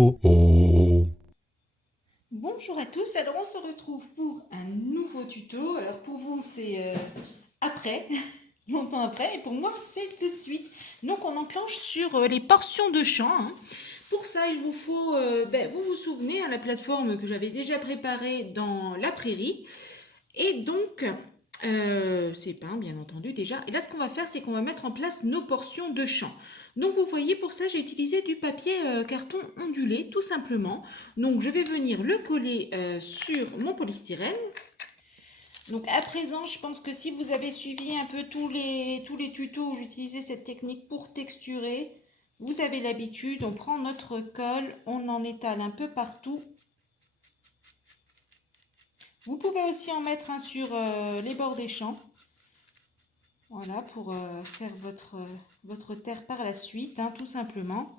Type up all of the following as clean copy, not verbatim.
oh oh. Bonjour à tous, alors on se retrouve pour un nouveau tuto. Alors pour vous c'est après, longtemps après, et pour moi c'est tout de suite. Donc on enclenche sur les portions de champ, hein. Pour ça il vous faut, vous vous souvenez, la plateforme que j'avais déjà préparée dans la prairie. Et donc c'est peint bien entendu déjà. Et là ce qu'on va faire c'est qu'on va mettre en place nos portions de champ. Donc vous voyez, pour ça j'ai utilisé du papier carton ondulé tout simplement. Donc je vais venir le coller sur mon polystyrène. Donc à présent je pense que si vous avez suivi un peu tous les tutos où j'utilisais cette technique pour texturer, vous avez l'habitude. On prend notre colle, on en étale un peu partout. Vous pouvez aussi en mettre un sur les bords des champs. Voilà, pour faire votre terre par la suite, hein, tout simplement.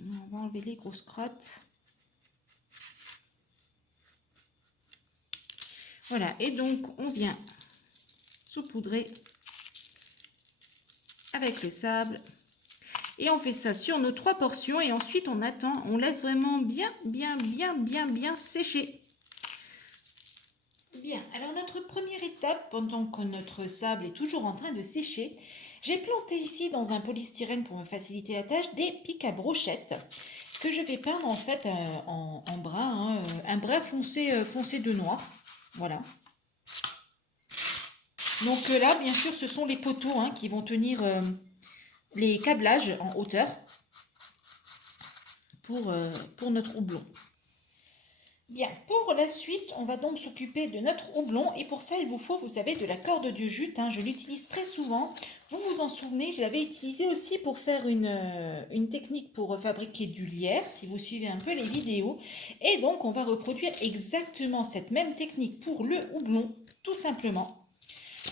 On va enlever les grosses crottes. Voilà, et donc on vient saupoudrer avec le sable. Et on fait ça sur nos 3 portions et ensuite on attend, on laisse vraiment bien sécher. Bien, alors notre première étape, pendant que notre sable est toujours en train de sécher, j'ai planté ici dans un polystyrène pour me faciliter la tâche des pics à brochettes que je vais peindre en fait en brun, hein, un brun foncé de noir. Voilà. Donc là, bien sûr, ce sont les poteaux, hein, qui vont tenir les câblages en hauteur pour notre houblon. Bien, pour la suite, on va donc s'occuper de notre houblon et pour ça, il vous faut, vous savez, de la corde de jute, hein, je l'utilise très souvent. Vous vous en souvenez, je l'avais utilisé aussi pour faire une technique pour fabriquer du lierre, si vous suivez un peu les vidéos. Et donc, on va reproduire exactement cette même technique pour le houblon, tout simplement.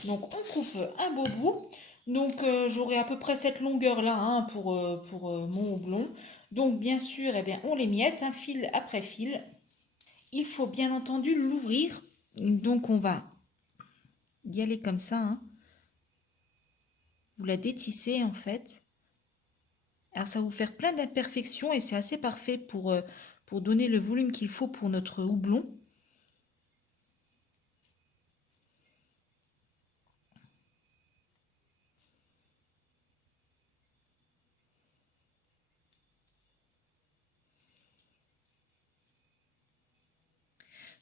Donc, on coupe un beau bout. Donc, j'aurai à peu près cette longueur-là, hein, pour mon houblon. Donc, bien sûr, eh bien, on l'émiette, hein, fil après fil. Il faut bien entendu l'ouvrir. Donc on va y aller comme ça, hein. Vous la détissez en fait. Alors ça va vous faire plein d'imperfections et c'est assez parfait pour donner le volume qu'il faut pour notre houblon.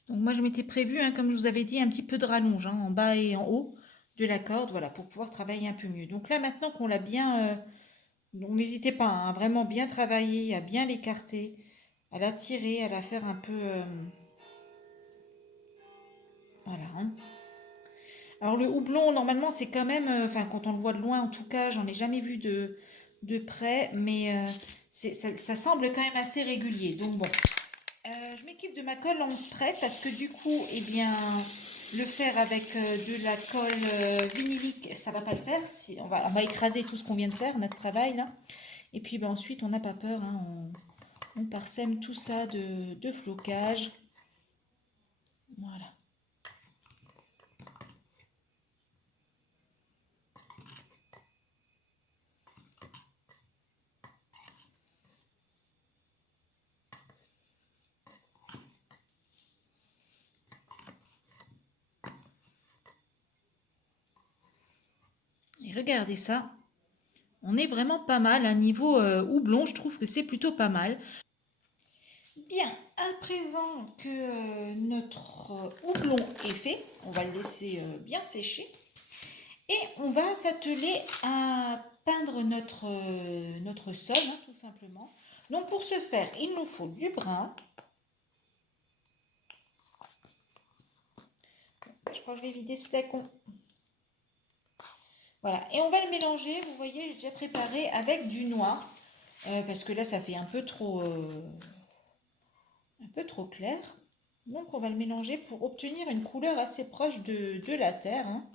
Donc moi je m'étais prévu, hein, comme je vous avais dit, un petit peu de rallonge, hein, en bas et en haut de la corde, voilà, pour pouvoir travailler un peu mieux. Donc là maintenant qu'on l'a bien, donc n'hésitez pas, hein, à vraiment bien travailler, à bien l'écarter, à la tirer, à la faire un peu, voilà, hein. Alors le houblon, normalement, c'est quand même, enfin quand on le voit de loin, en tout cas, j'en ai jamais vu de près, mais ça semble quand même assez régulier. Donc bon, je m'équipe de ma colle en spray parce que du coup, eh bien, le faire avec de la colle vinylique, ça va pas le faire. Si, on va écraser tout ce qu'on vient de faire, notre travail là. Et puis ben, ensuite, on n'a pas peur, hein, on parsème tout ça de flocage. Voilà. Et regardez ça. On est vraiment pas mal. À niveau houblon, je trouve que c'est plutôt pas mal. Bien, à présent que notre houblon est fait, on va le laisser bien sécher. Et on va s'atteler à peindre notre sol, hein, tout simplement. Donc pour ce faire, il nous faut du brun. Je crois que je vais vider ce flacon. Voilà, et on va le mélanger, vous voyez, j'ai déjà préparé avec du noir. Parce que là, ça fait un peu trop clair. Donc on va le mélanger pour obtenir une couleur assez proche de la terre, hein.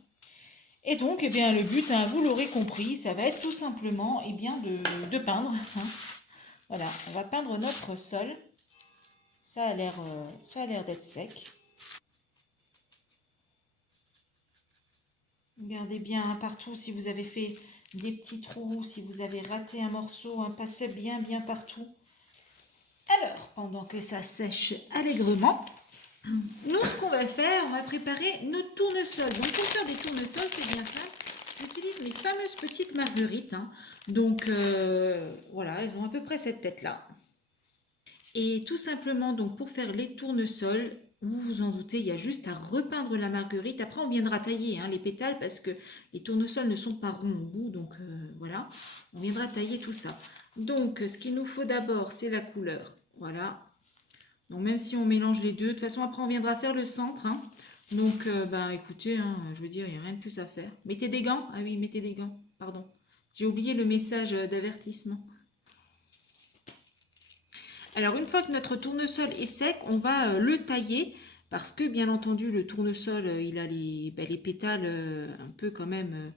Et donc, eh bien, le but, hein, vous l'aurez compris, ça va être tout simplement, eh bien, de peindre, hein. Voilà, on va peindre notre sol. Ça a l'air d'être sec. Regardez bien, hein, partout si vous avez fait des petits trous, si vous avez raté un morceau, hein, passez bien partout. pendant que ça sèche allègrement, nous, ce qu'on va faire, on va préparer nos tournesols. Donc, pour faire des tournesols, c'est bien simple. J'utilise mes fameuses petites marguerites. Hein. Donc, voilà, elles ont à peu près cette tête-là. Et tout simplement, donc, pour faire les tournesols, vous vous en doutez, il y a juste à repeindre la marguerite. Après, on viendra tailler les pétales parce que les tournesols ne sont pas ronds au bout. Donc, voilà, on viendra tailler tout ça. Donc, ce qu'il nous faut d'abord, c'est la couleur. Voilà. Donc, même si on mélange les deux, de toute façon, après, on viendra faire le centre. Hein. Donc, écoutez, je veux dire, il n'y a rien de plus à faire. Mettez des gants. Ah oui, mettez des gants. Pardon. J'ai oublié le message d'avertissement. Alors, une fois que notre tournesol est sec, on va le tailler parce que, bien entendu, le tournesol, il a les pétales un peu quand même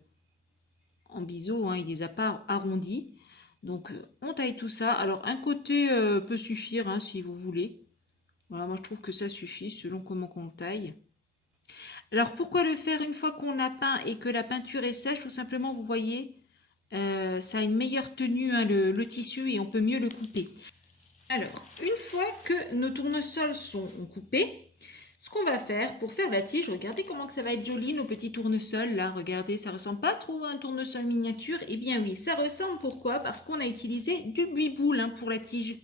en biseau. Hein, il les a pas arrondis. Donc, on taille tout ça. Alors, un côté peut suffire hein, si vous voulez. Voilà, moi, je trouve que ça suffit selon comment on le taille. Alors, pourquoi le faire une fois qu'on a peint et que la peinture est sèche? Tout simplement, vous voyez, ça a une meilleure tenue, hein, le tissu, et on peut mieux le couper. Alors, une fois que nos tournesols sont coupés, ce qu'on va faire pour faire la tige, regardez comment que ça va être joli, nos petits tournesols. Là, regardez, ça ressemble pas trop à un tournesol miniature. Eh bien oui, ça ressemble. Pourquoi? Parce qu'on a utilisé du buis-boule hein, pour la tige.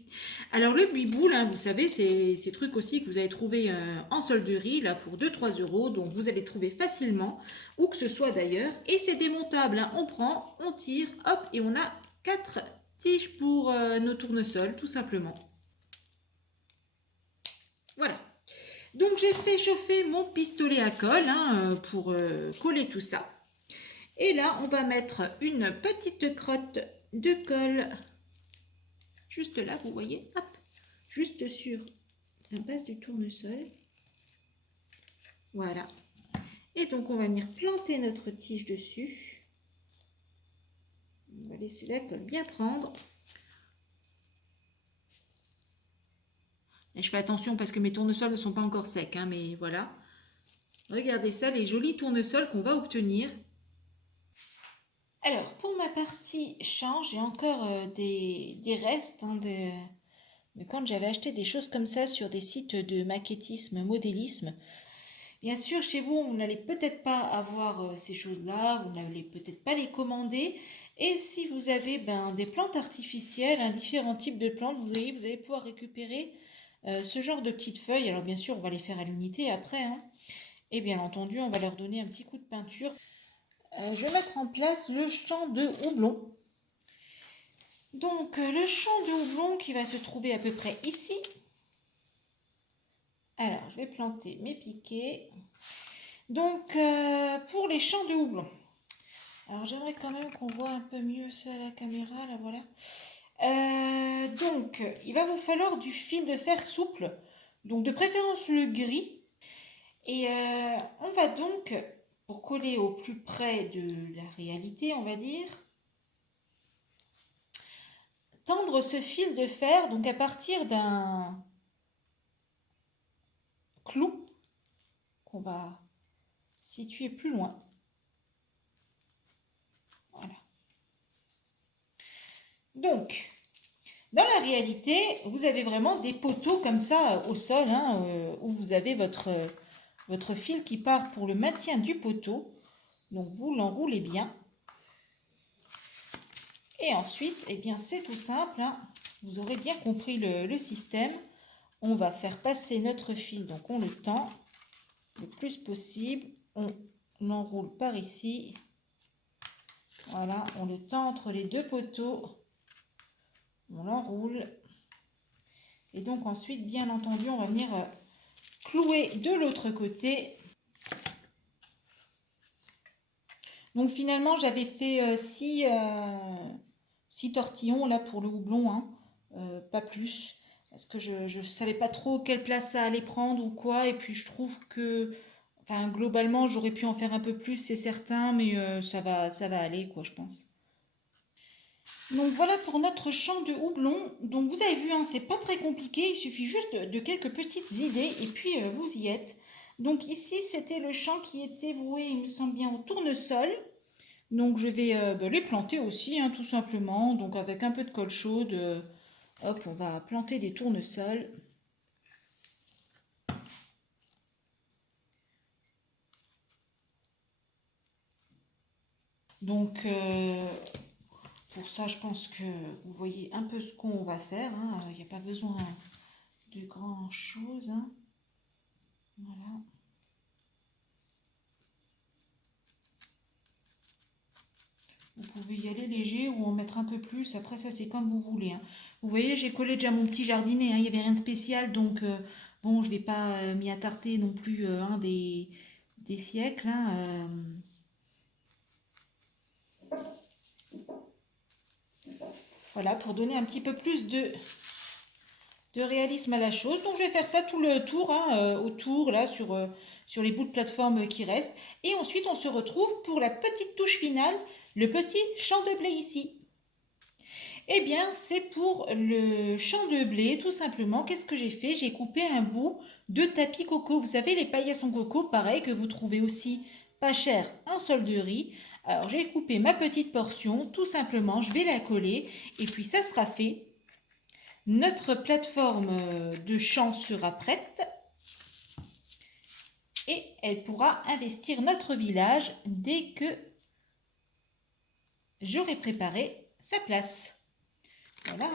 Alors le buis-boule, hein, vous savez, c'est ces trucs aussi que vous allez trouver en solderie, là, pour 2-3 euros. Donc vous allez trouver facilement, où que ce soit d'ailleurs. Et c'est démontable. Hein. On prend, on tire, hop, et on a 4 tiges pour nos tournesols, tout simplement. Voilà. Donc j'ai fait chauffer mon pistolet à colle hein, pour coller tout ça. Et là, on va mettre une petite crotte de colle juste là, vous voyez, hop, juste sur la base du tournesol. Voilà. Et donc on va venir planter notre tige dessus. On va laisser la colle bien prendre. Et je fais attention parce que mes tournesols ne sont pas encore secs, hein, mais voilà. Regardez ça, les jolis tournesols qu'on va obtenir. Alors, pour ma partie champ, j'ai encore des restes hein, de quand j'avais acheté des choses comme ça sur des sites de maquettisme, modélisme. Bien sûr, chez vous, vous n'allez peut-être pas avoir ces choses-là, vous n'allez peut-être pas les commander. Et si vous avez des plantes artificielles, différents types de plantes, vous voyez, vous allez pouvoir récupérer ce genre de petites feuilles. Alors bien sûr, on va les faire à l'unité après. Hein. Et bien entendu, on va leur donner un petit coup de peinture. Je vais mettre en place le champ de houblon. Donc le champ de houblon qui va se trouver à peu près ici. Alors je vais planter mes piquets. Donc pour les champs de houblon. Alors j'aimerais quand même qu'on voit un peu mieux ça à la caméra. Là voilà. Donc il va vous falloir du fil de fer souple. Donc de préférence le gris. Et on va donc, pour coller au plus près de la réalité, on va dire, tendre ce fil de fer donc à partir d'un clou qu'on va situer plus loin. Voilà. Donc, dans la réalité, vous avez vraiment des poteaux comme ça au sol, hein, où vous avez votre fil qui part pour le maintien du poteau. Donc, vous l'enroulez bien. Et ensuite, eh bien, c'est tout simple. Hein. Vous aurez bien compris le système. On va faire passer notre fil, donc on le tend le plus possible. On l'enroule par ici. Voilà, on le tend entre les deux poteaux. On l'enroule. Et donc ensuite, bien entendu, on va venir clouer de l'autre côté. Donc finalement, j'avais fait 6 tortillons là pour le houblon, hein, pas plus. Parce que je ne savais pas trop quelle place ça allait prendre ou quoi. Et puis je trouve que, enfin globalement, j'aurais pu en faire un peu plus, c'est certain. Mais ça va aller quoi, je pense. Donc voilà pour notre champ de houblon. Donc vous avez vu, hein, c'est pas très compliqué. Il suffit juste de quelques petites idées et puis vous y êtes. Donc ici, c'était le champ qui était voué, il me semble bien, au tournesol. Donc je vais les planter aussi, hein, tout simplement. Donc avec un peu de colle chaude, Hop, on va planter des tournesols. Donc, pour ça, je pense que vous voyez un peu ce qu'on va faire. Il n'y a pas besoin de grand chose. Voilà. Vous pouvez y aller léger ou en mettre un peu plus. Après, ça, c'est comme vous voulez. Vous voyez, j'ai collé déjà mon petit jardinet. Il n'y avait rien de spécial. Donc, bon, je ne vais pas m'y attarder non plus des siècles. Voilà, pour donner un petit peu plus de réalisme à la chose. Donc, je vais faire ça tout le tour, autour, là, sur les bouts de plateforme qui restent. Et ensuite, on se retrouve pour la petite touche finale, le petit champ de blé ici. Eh bien, c'est pour le champ de blé, tout simplement. Qu'est-ce que j'ai fait? J'ai coupé un bout de tapis coco. Vous savez, les paillasson coco, pareil, que vous trouvez aussi pas cher en solderie. Alors, j'ai coupé ma petite portion, tout simplement. Je vais la coller et puis ça sera fait. Notre plateforme de champ sera prête et elle pourra investir notre village dès que j'aurai préparé sa place. Voilà.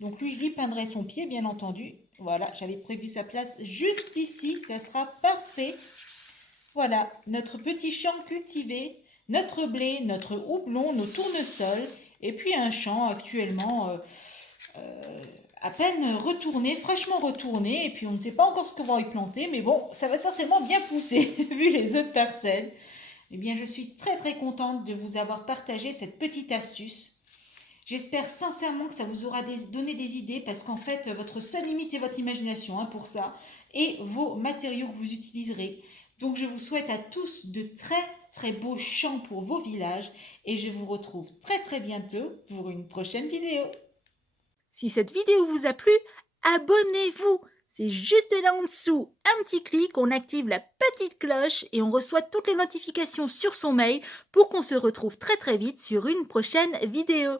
Donc lui, je lui peindrai son pied, bien entendu. Voilà, j'avais prévu sa place juste ici. Ça sera parfait. Voilà, notre petit champ cultivé, notre blé, notre houblon, nos tournesols. Et puis un champ actuellement à peine retourné, fraîchement retourné. Et puis on ne sait pas encore ce qu'on va y planter. Mais bon, ça va certainement bien pousser vu les autres parcelles. Eh bien, je suis très très contente de vous avoir partagé cette petite astuce. J'espère sincèrement que ça vous aura donné des idées parce qu'en fait, votre seule limite est votre imagination pour ça et vos matériaux que vous utiliserez. Donc, je vous souhaite à tous de très très beaux champs pour vos villages et je vous retrouve très très bientôt pour une prochaine vidéo. Si cette vidéo vous a plu, abonnez-vous. C'est juste là en dessous, un petit clic, on active la petite cloche et on reçoit toutes les notifications sur son mail pour qu'on se retrouve très très vite sur une prochaine vidéo.